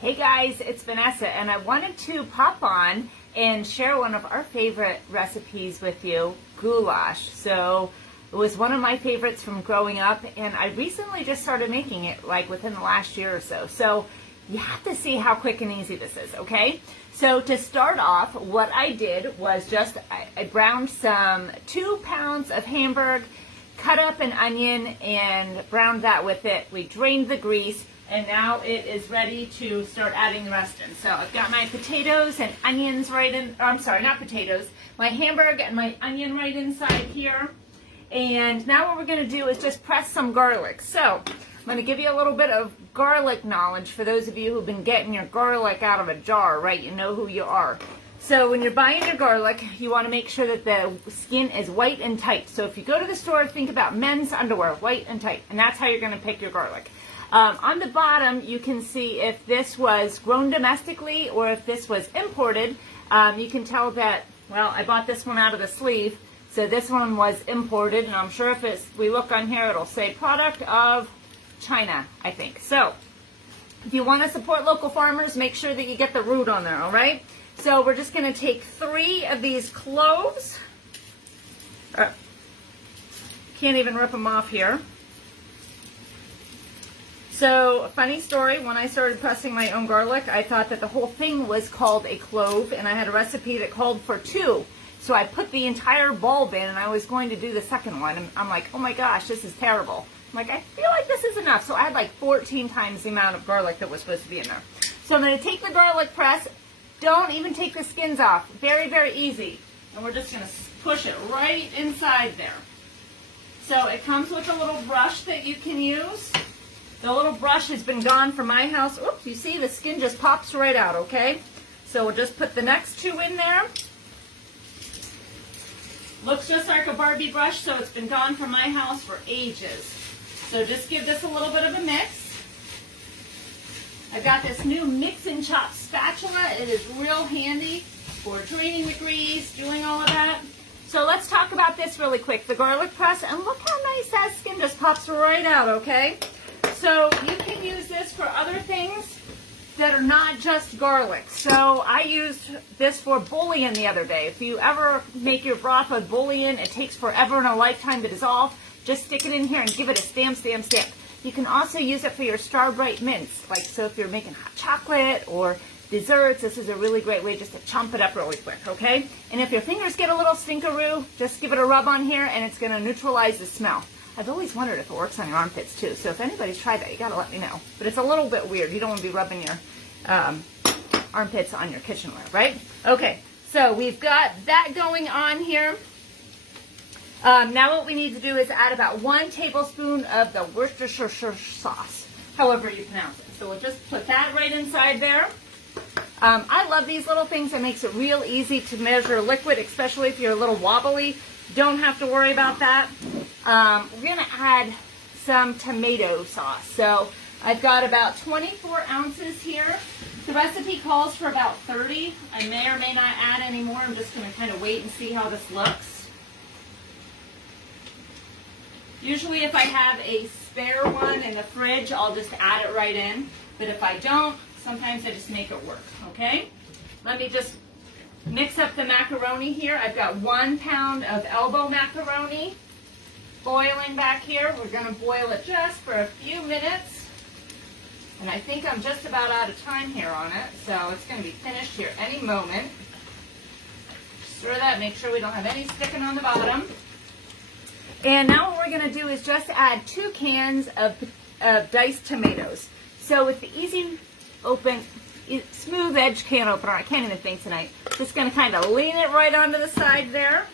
Hey guys, it's Vanessa, and I wanted to pop on and share one of our favorite recipes with you, goulash. So it was one of my favorites from growing up, and I recently just started making it like within the last year or so. So you have to see how quick and easy this is, okay? So to start off, what I did was I browned 2 pounds of Hamburg, cut up an onion and browned that with it. We drained the grease, and now it is ready to start adding the rest in. So I've got my potatoes and onions right in, I'm sorry, not potatoes, my Hamburg and my onion right inside here. And now what we're gonna do is just press some garlic. So I'm gonna give you a little bit of garlic knowledge for those of you who've been getting your garlic out of a jar, right? You know who you are. So when you're buying your garlic, you want to make sure that the skin is white and tight. So if you go to the store, think about men's underwear, white and tight, and that's how you're going to pick your garlic. On the bottom, you can see if this was grown domestically or if this was imported. You can tell that, well, I bought this one out of the sleeve, so this one was imported, and I'm sure if we look on here, it'll say product of China, I think. So if you want to support local farmers, make sure that you get the root on there, all right? So we're just going to take 3 of these cloves. Can't even rip them off here. So, a funny story, when I started pressing my own garlic, I thought that the whole thing was called a clove, and I had a recipe that called for 2. So I put the entire bulb in, and I was going to do the second one, and I'm like, oh my gosh, this is terrible. I'm like, I feel like this is enough. So I had like 14 times the amount of garlic that was supposed to be in there. So I'm going to take the garlic press. Don't even take the skins off. Very, very easy. And we're just going to push it right inside there. So it comes with a little brush that you can use. The little brush has been gone from my house. Oops, you see the skin just pops right out, okay? So we'll just put the next 2 in there. Looks just like a Barbie brush, so it's been gone from my house for ages. So just give this a little bit of a mix. I've got this new mix and chop spatula. It is real handy for draining the grease, doing all of that. So let's talk about this really quick, the garlic press, and look how nice that skin just pops right out, okay? So you can use this for other things that are not just garlic. So I used this for bouillon the other day. If you ever make your broth with bouillon, it takes forever and a lifetime to dissolve. Just stick it in here and give it a stamp. You can also use it for your Star-Brite mints. Like, so if you're making hot chocolate or desserts, this is a really great way just to chomp it up really quick, okay? And if your fingers get a little stinkeroo, just give it a rub on here and it's going to neutralize the smell. I've always wondered if it works on your armpits too, so if anybody's tried that, you got to let me know. But it's a little bit weird. You don't want to be rubbing your armpits on your kitchenware, right? Okay, so we've got that going on here. Now what we need to do is add about 1 tablespoon of the Worcestershire sauce, however you pronounce it. So we'll just put that right inside there. I love these little things. It makes it real easy to measure liquid, especially if you're a little wobbly. Don't have to worry about that. We're going to add some tomato sauce. So I've got about 24 ounces here. The recipe calls for about 30. I may or may not add any more. I'm just going to kind of wait and see how this looks. Usually if I have a spare one in the fridge, I'll just add it right in. But if I don't, sometimes I just make it work, okay? Let me just mix up the macaroni here. I've got 1 pound of elbow macaroni boiling back here. We're going to boil it just for a few minutes. And I think I'm just about out of time here on it, so it's going to be finished here any moment. Stir that, make sure we don't have any sticking on the bottom. And now what we're going to do is just add 2 cans of diced tomatoes. So with the easy open, smooth edge can opener, I can't even think tonight, just going to kind of lean it right onto the side there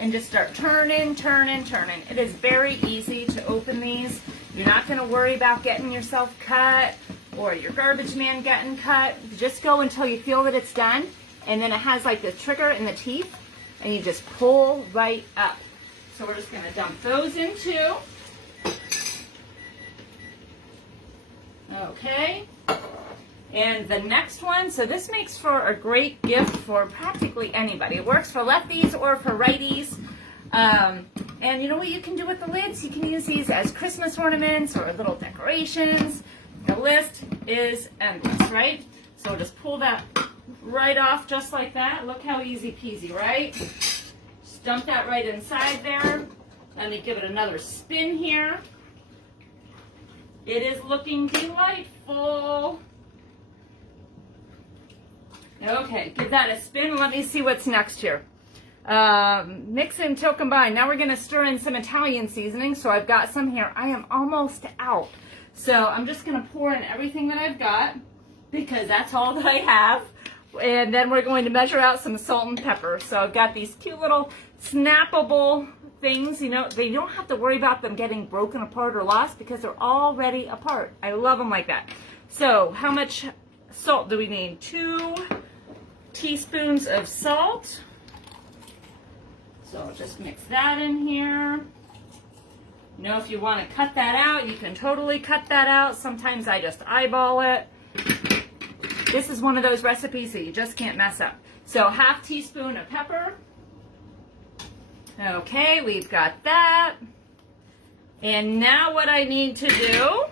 and just start turning. It is very easy to open these. You're not going to worry about getting yourself cut or your garbage man getting cut. Just go until you feel that it's done, and then it has like the trigger in the teeth, and you just pull right up. So we're just going to dump those in too. Okay. And the next one, so this makes for a great gift for practically anybody. It works for lefties or for righties. And you know what you can do with the lids? You can use these as Christmas ornaments or little decorations. The list is endless, right? So just pull that right off just like that. Look how easy peasy, right? Just dump that right inside there. Let me give it another spin here. It is looking delightful. Okay, give that a spin. Let me see what's next here. Mix until combined. Now we're going to stir in some Italian seasoning. So I've got some here. I am almost out. So I'm just going to pour in everything that I've got because that's all that I have. And then we're going to measure out some salt and pepper. So I've got these cute little snappable things. You know, they don't have to worry about them getting broken apart or lost because they're already apart. I love them like that. So how much salt do we need? 2 teaspoons of salt. So I'll just mix that in here. You know, if you want to cut that out, you can totally cut that out. Sometimes I just eyeball it. This is one of those recipes that you just can't mess up. So ½ teaspoon of pepper. Okay, we've got that. And now what I need to do,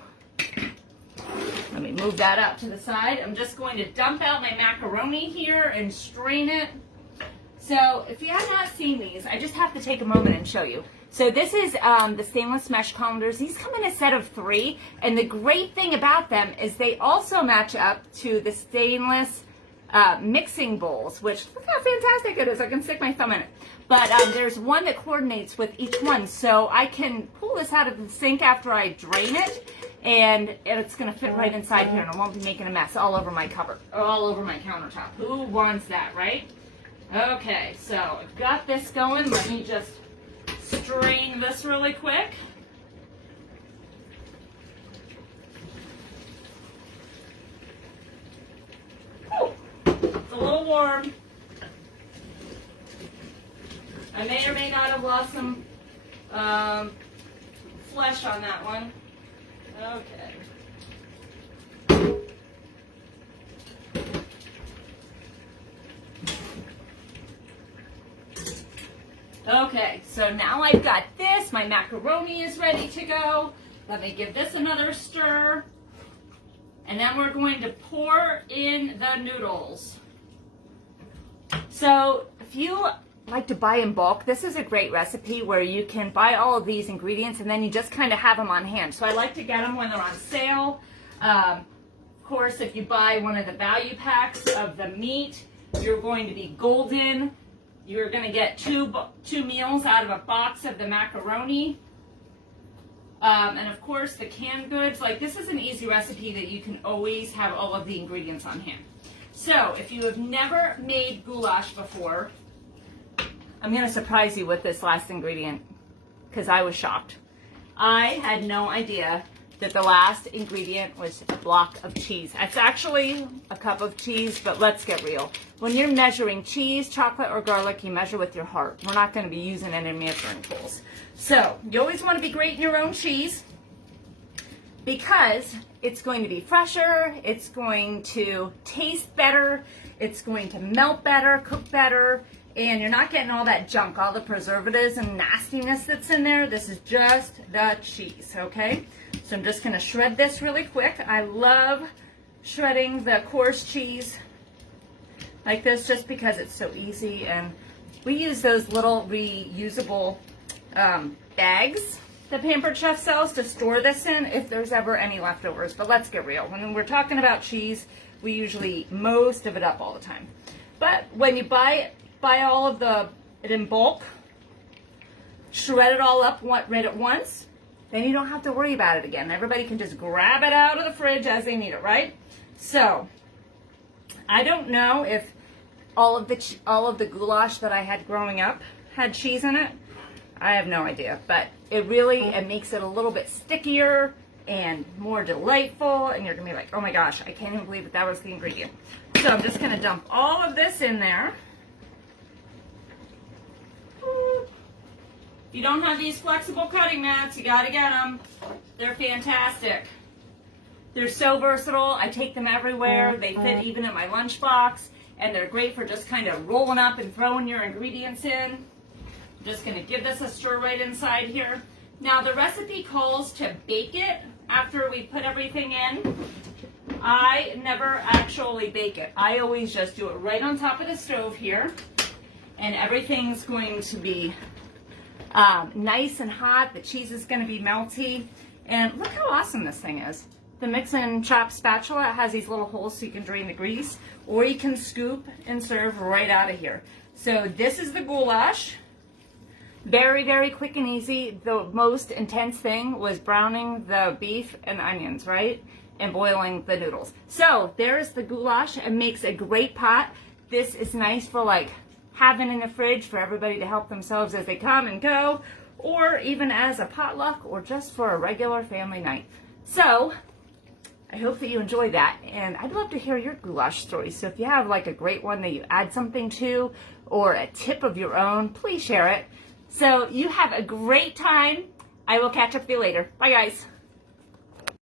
let me move that out to the side. I'm just going to dump out my macaroni here and strain it. So if you have not seen these, I just have to take a moment and show you. So this is the stainless mesh colanders. These come in a set of 3, and the great thing about them is they also match up to the stainless mixing bowls, which look how fantastic it is. I can stick my thumb in it. But there's one that coordinates with each one, so I can pull this out of the sink after I drain it, and it's going to fit right inside here, and I won't be making a mess all over my cupboard, or all over my countertop. Who wants that, right? Okay, so I've got this going. Let me just strain this really quick. Oh, it's a little warm. I may or may not have lost some flesh on that one. Okay. Okay, so now I've got this. My macaroni is ready to go. Let me give this another stir. And then we're going to pour in the noodles. So if you like to buy in bulk, this is a great recipe where you can buy all of these ingredients and then you just kind of have them on hand. So I like to get them when they're on sale. Of course, if you buy one of the value packs of the meat, you're going to be golden. You're going to get two meals out of a box of the macaroni. And of course, the canned goods. Like, this is an easy recipe that you can always have all of the ingredients on hand. So if you have never made goulash before, I'm going to surprise you with this last ingredient because I was shocked. I had no idea that the last ingredient was a block of cheese. It's actually a cup of cheese, but let's get real. When you're measuring cheese, chocolate, or garlic, you measure with your heart. We're not going to be using any measuring tools. So you always want to be grating your own cheese because it's going to be fresher, it's going to taste better, it's going to melt better, cook better, and you're not getting all that junk, all the preservatives and nastiness that's in there. This is just the cheese, okay? So I'm just going to shred this really quick. I love shredding the coarse cheese like this just because it's so easy, and we use those little reusable bags that Pampered Chef sells to store this in if there's ever any leftovers. But let's get real. When we're talking about cheese, we usually eat most of it up all the time. But when you buy all of it in bulk, shred it all up right at once, then you don't have to worry about it again. Everybody can just grab it out of the fridge as they need it, right? So I don't know if all of the goulash that I had growing up had cheese in it. I have no idea, but it makes it a little bit stickier and more delightful, and you're gonna be like, oh my gosh, I can't even believe that was the ingredient. So I'm just gonna dump all of this in there. If you don't have these flexible cutting mats, you gotta get them. They're fantastic. They're so versatile. I take them everywhere. They fit even in my lunchbox, and they're great for just kind of rolling up and throwing your ingredients in. I'm just gonna give this a stir right inside here. Now the recipe calls to bake it after we put everything in, I never actually bake it. I always just do it right on top of the stove here, and everything's going to be nice and hot. The cheese is going to be melty, and look how awesome this thing is. The mix and chop spatula has these little holes so you can drain the grease, or you can scoop and serve right out of here. So this is the goulash. Very, very quick and easy. The most intense thing was browning the beef and the onions, right? And boiling the noodles. So there's the goulash. It makes a great pot. This is nice for like having in the fridge for everybody to help themselves as they come and go, or even as a potluck, or just for a regular family night. So I hope that you enjoy that, and I'd love to hear your goulash stories. So if you have like a great one that you add something to, or a tip of your own, please share it. So you have a great time. I will catch up with you later. Bye guys.